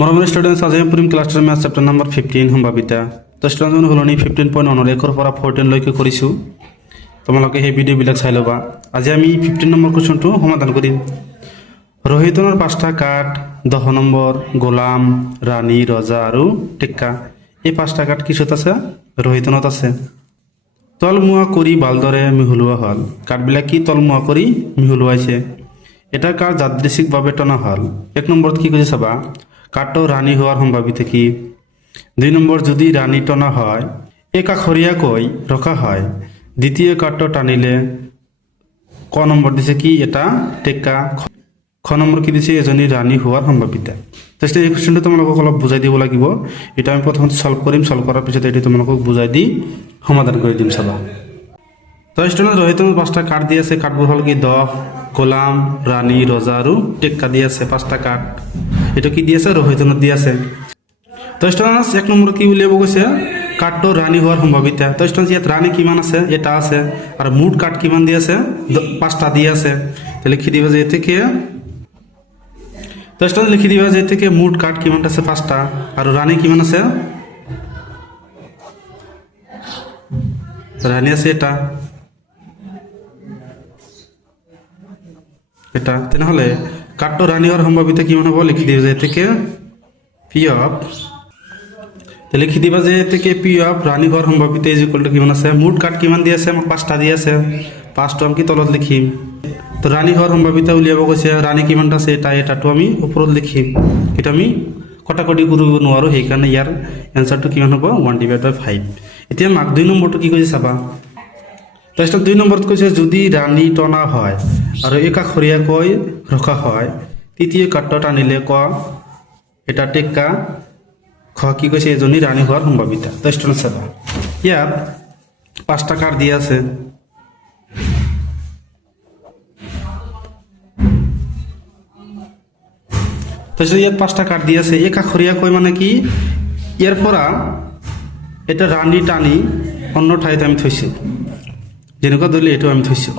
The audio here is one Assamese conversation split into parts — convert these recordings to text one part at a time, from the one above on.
মৰমৰ ষ্টুডেণ্টছ আজি আমি পঢ়িম ক্লাছ 10 মেথছ চেপ্টাৰ নম্বৰ 15 সম্ভাৱিতা। তো ষ্টুডেণ্টছ হলনি 15.1 ৰ পৰা 14 লৈকে কৰিছোঁ। তোমালোকে সেই ভিডিঅ'বিলাক চাই ল'বা। আজি আমি 15 নম্বৰ কুৱেশ্যনটো সমাধান কৰিম। ৰহিতনৰ 5টা কাৰ্ড 10 নম্বৰ গোলাম ৰাণী ৰজা আৰু টেক্কা এই 5টা কাৰ্ড কিছত আছে? ৰহিতনত আছে। তলমুৱা কৰি ভালদৰে মিহলোৱা হ'ল। কাৰ্ডবিলাক কি তলমুৱা কৰি মিহলোৱাইছে। এটা কাৰ্ড যাদৃচ্ছিকভাৱে টনা হ'ল। 1 নম্বৰত কি কৈছে চাবা, কাৰ্ডটো ৰাণী হোৱাৰ সম্ভাৱিতা কি। 2 নম্বৰ, যদি ৰাণী টনা হয় একাষৰীয়াকৈ ৰখা হয়, দ্বিতীয় কাৰ্ডটো টানিলে ক নম্বৰ দিছে কি এটা টেক্কা। খ নম্বৰ কি দিছে এজনী ৰাণী হোৱাৰ সম্ভাৱিতা। তো এই কুৱেশ্যনটো তোমালোকক অলপ বুজাই দিব লাগিব। এটা আমি প্ৰথমতে সলভ কৰিম, সলভ কৰাৰ পিছত এটি তোমালোকক বুজাই দি সমাধান কৰি দিম চাবা। তো ষ্টুডেণ্ট ৰহিতনত 5টা কাৰ্ড দি আছে। কাৰ্ডবোৰ হ'ল কি 10 গোলাম ৰাণী ৰজা আৰু টেক্কা দি আছে 5টা কাৰ্ড। এটা কি দি আছে? ৰহিতনত দি আছে। তো ষ্টুডেণ্ট 1 নম্বৰ কি উলিয়াব কৈছে, কাৰ্ডটো ৰাণী হোৱাৰ সম্ভাৱিতা। তো ষ্টুডেণ্ট ইয়াত ৰাণী কিমান আছে? এটা আছে। আৰু মুঠ কাৰ্ড কিমান দি আছে? 5টা দি আছে। তাহলে লিখি দিবা যে থেকে, তো ষ্টুডেণ্ট লিখি দিবা যে থেকে মুঠ কাৰ্ড কিমান আছে? 5টা। আৰু ৰাণী কিমান আছে? ৰানী আছে এটা। তেনেহলে কাৰ্ডটো ৰাণী হোৱাৰ সম্ভাৱিতা কিমান হ'ব? লিখি দিবা যে থেকে পি অফ, লিখি দিবা যে থেকে পি অফ ৰাণী হোৱাৰ সম্ভাৱিতা ইজ ইকুৱেল টু কিমান আছে? মুঠ কাৰ্ড কিমান দি আছে? আমাক 5টা দি আছে। 5টো আমি তলত লিখিম। তো ৰাণী হোৱাৰ সম্ভাৱিতা উলিয়াব কৈছে। ৰাণী কিমানটা আছে? এটাটো আমি ওপৰত লিখিম। এটা আমি কটাকটি কৰিব নোৱাৰোঁ, সেইকাৰণে ইয়াৰ এনচাৰটো কিমান হ'ব? 1/5। এতিয়া মাক 2 নম্বৰটো কি কৈছে চাবা। তাৰপিছত 2 নম্বৰত কৈছে যদি ৰাণী টনা হয় আৰু একাষৰীয়াকৈ ৰখা হয়, তৃতীয় কাৰ্ডটো টানিলে ক এটা টেক্কা। খ কি কৈছে? এজনী ৰাণী হোৱাৰ সম্ভাৱিতা। তাৰপিছত চাবা ইয়াত 5টা কাৰ্ড দিয়া আছে। তাৰপিছত ইয়াত 5টা কাৰ্ড দিয়া আছে। একাষৰীয়াকৈ মানে কি? ইয়াৰ পৰা এটা ৰাণী টানি অন্য ঠাইত আমি থৈছোঁ, যেনেকুৱা ধৰিলে এইটো আমি থৈছোঁ।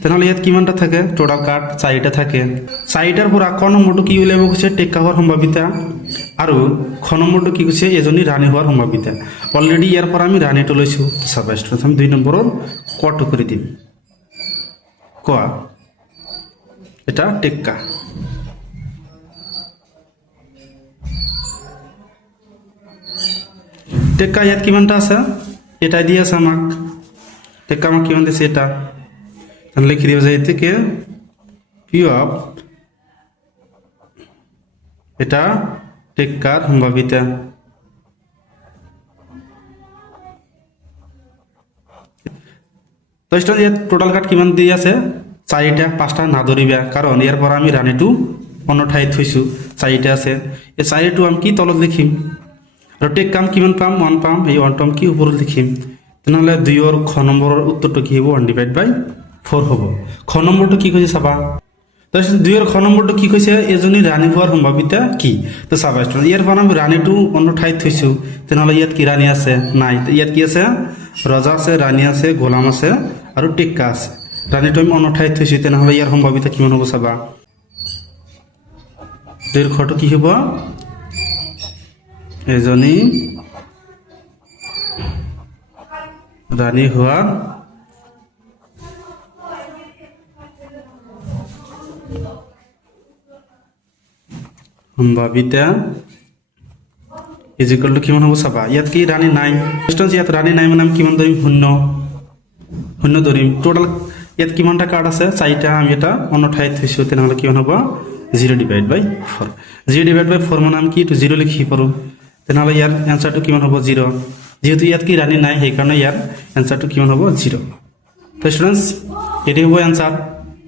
তেনেহ'লে ইয়াত কিমানটা থাকে? টোটাল কাৰ্ড 4টা থাকে। 4টাৰ পৰা ক নম্বৰটো কি উলিয়াব কৈছে? টেক্কা হোৱাৰ সম্ভাৱিতা। আৰু খ নম্বৰটো কি কৈছে? এজনী ৰাণী হোৱাৰ সম্ভাৱিতা। অলৰেডি ইয়াৰ পৰা আমি ৰাণীটো লৈছোঁ। চাবা ষ্টুডেণ্ট আমি 2 নম্বৰৰ কটো কৰি দিম। ক এটা টেক্কা। টেক্কা ইয়াত কিমানটা আছে? এটাই দিয়ে আছে আমাক। টেক্কা আমাক কিমান দিছে? এটা। তাহলে লিখি দিব যে থেকে পি অফ এটা টেক্কার সম্ভাৱিতা। তো ষ্টুডেণ্ট ইয়াত টোটাল কাৰ্ড কিমান দি আছে? 4টা। 5টা নাধৰিবা, কাৰণ ইয়াৰ পৰা আমি ৰাণীটো অন্য ঠাইত থৈছোঁ। 4টা আছে। এই 4টো আমি কি তলত লিখিম। আৰু টেক্কা কিমান পাম? 1 পাম। এই 1টো আমি কি ওপৰত লিখিম। তেনেহ'লে 2ৰ খ নম্বৰৰ উত্তৰটো কি হ'ব? 1/4 হ'ব। খ নম্বৰটো কি কৈছে চাবা। তাৰপিছত 2ৰ খ নম্বৰটো কি কৈছে? এজনী ৰাণী হোৱাৰ সম্ভাৱিতা কি। তো চাবা ষ্টুডেণ্ট ইয়াৰ পৰা আমি ৰাণীটো অন্য ঠাইত থৈছোঁ। তেনেহ'লে ইয়াত কি ৰাণী আছে? নাই। ইয়াত কি আছে? ৰজা আছে, ৰাণী আছে, গোলাম আছে আৰু টেক্কা আছে। ৰাণীটো আমি অন্য ঠাইত থৈছোঁ। তেনেহ'লে ইয়াৰ সম্ভাৱিতা কিমান হ'ব চাবা। 2ৰ খটো কি হ'ব? এজনী ৰাণী হোৱাৰ সম্ভাৱিতা ইজ ইকুৱেল টু কিমান হ'ব চাবা। ইয়াত কি ৰাণী নাই। ইয়াত ৰাণী নাই মানে আমি কিমান ধৰিম? 0 ধৰিম। টোটাল ইয়াত কিমানটা কাৰ্ড আছে? 4টা। আমি এটা অন্য ঠাইত থৈছোঁ। তেনেহ'লে কিমান হ'ব? 0/4। 0/4 মানে আমি কি 0 লিখি পাৰোঁ। তেনেহ'লে ইয়াৰ এনচাৰটো কিমান হ'ব? 0। যেহেতু ইয়াত কি ৰাণী নাই, সেইকাৰণে ইয়াৰ এনচাৰটো কিমান হ'ব? 0। তো ষ্টুডেণ্টছ এটি হ'ব এনচাৰ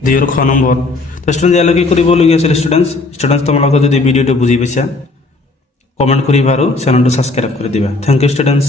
2ৰ খ নম্বৰ। তো ষ্টুডেণ্ট ইয়ালৈকে কৰিবলগীয়া আছিল। ষ্টুডেণ্টছ তোমালোকে যদি ভিডিঅ'টো বুজি পাইছা কমেণ্ট কৰিবা আৰু চেনেলটো ছাবস্ক্ৰাইব কৰি দিবা। Thank you students.